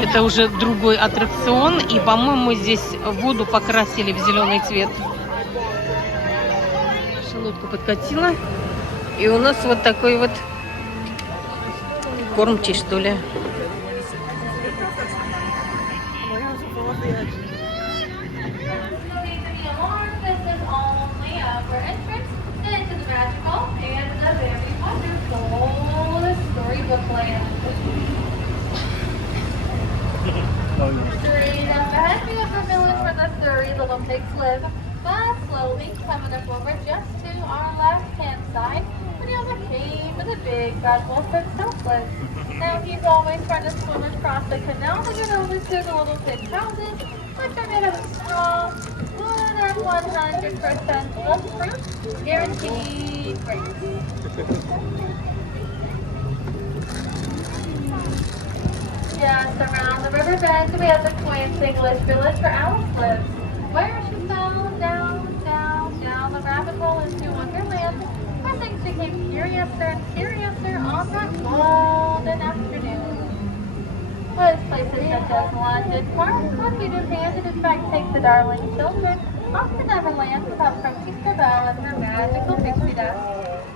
Это уже другой аттракцион. И, по-моему, здесь воду покрасили в зеленый цвет. Наша лодка подкатила. И у нас вот такой вот кормчий, что ли. Straight up ahead, we have a village where the three little pigs live. But slowly coming up over just to our left-hand side, we have a cave with a big bad wolf that self lives. Now he's always trying to swim across the canal to get over to the little pig houses, which are made of straw, wood, and 100% wolf-proof, guaranteed great. Just around the river bend, we have the quaint English village where Alice lives, where she fell down, down, down the rabbit hole into Wonderland, where things became curiouser and curiouser on that golden afternoon. With places such as London Park, what Peter Pan did in fact take the darling children off to Neverland to help from Tinkerbell and her magical pixie dust.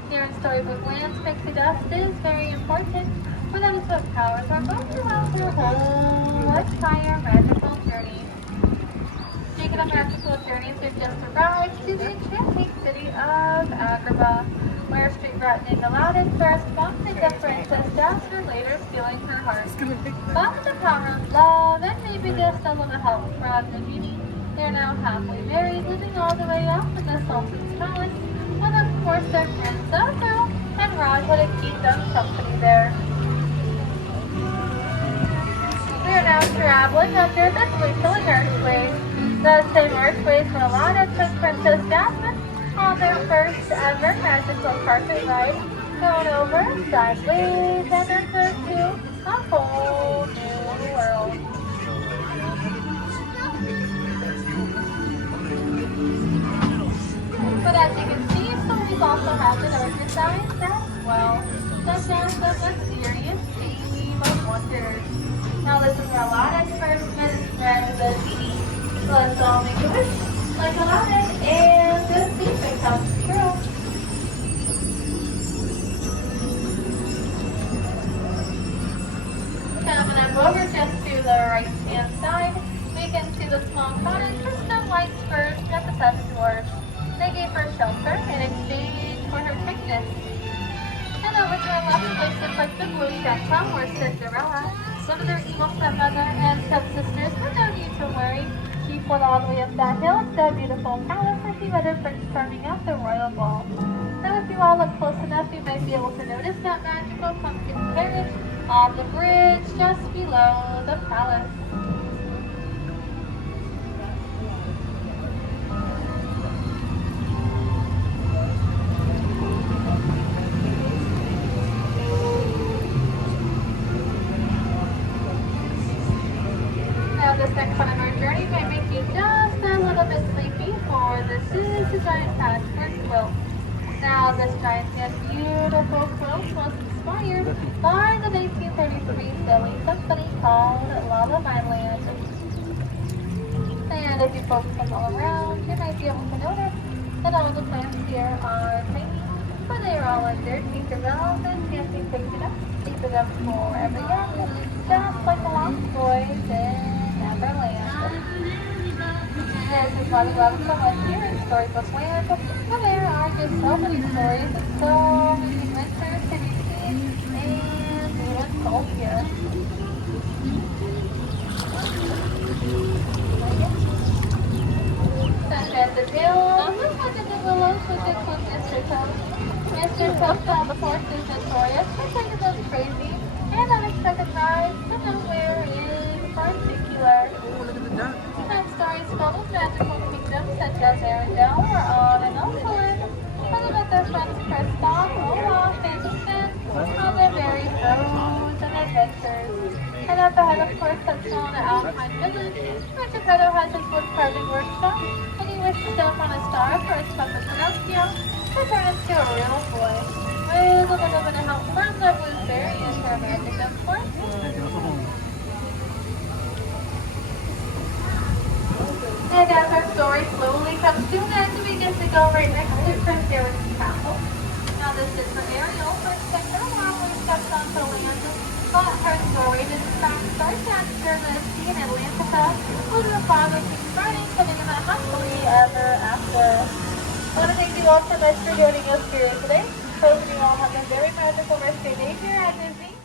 Here in Storybook Land's pixie dust is very important. For those with powers are going throughout their whole entire magical journey. Speaking of magical journeys, we've just arrived to the enchanting city of Agrabah, where street rat named Aladdin first wanted the princess Jasper, later stealing her heart. But with the power of love and maybe just a little help from the genie, they're now happily married, living all the way up in the Sultan's palace, and of course their friends Zozo and Raj would keep them company there. We are now traveling under the Twitchling Archway. The same archways where Aladdin took Princess Jasmine on their first ever magical carpet ride, going over sideways and into a whole new world. But as you can see, stories also have the darker sides as well, such as the mysterious theme of wonders. Now this is where Aladdin first met his friend, the genie. Let's all make a wish, like Aladdin, and just see if it comes true. Coming up over just to the right-hand side, we can see the small cottage with Snow White's version of the seven dwarfs. They gave her shelter in exchange for her quickness. And over to our left, places like the Blue Chateau where Cinderella, some of their evil stepmother and stepsisters had no need to worry. She flew all the way up that hill to the beautiful palace where she met her Prince Charming at the royal ball. Now if you all look close enough, you might be able to notice that magical pumpkin carriage on the bridge just below the palace. This next part of our journey might make you just a little bit sleepy, for this is the giant patchwork quilt. Now, this giant and beautiful quilt was inspired by the 1933 sailing symphony called Lullaby Land. And if you focus them all around, you might be able to notice that all the plants here are tiny, but they are all under Tinkerbell's enchanting pixie dust, keeping them forever young, just like the lost boys in Neverland. This is why we love so much here in Storybook Land, but there are just so many stories and so many adventures to be seen and even told here. Such as the tale of the Legend of Willows with its own Mr. Toad. Mr. Toad found the horses notorious for taking those crazy and unexpected rides to nowhere in particular. And stories filled with magical kingdoms such as Arendelle or on and Oakland, where they met their friends Kristoff, Olaf, and Ethan on their very frozen adventures. And up ahead, of course, that's known as Alpine Village, where Geppetto has his wood carving workshop, and he wishes to upon a star for his puppet Pinocchio to turn into a real boy. With a little bit of help from the Blue Fairy and her magic, of course. up soon as we get to go right next to Prince Eric Castle. Now this is for Ariel, first sector, Marley steps onto land. But her story does in fact start after the sea in Atlantica, with her father keeps running, coming in happily ever after. I want to thank you all so much for joining us here today. Hope you all have a very magical rest of your day here at Disney.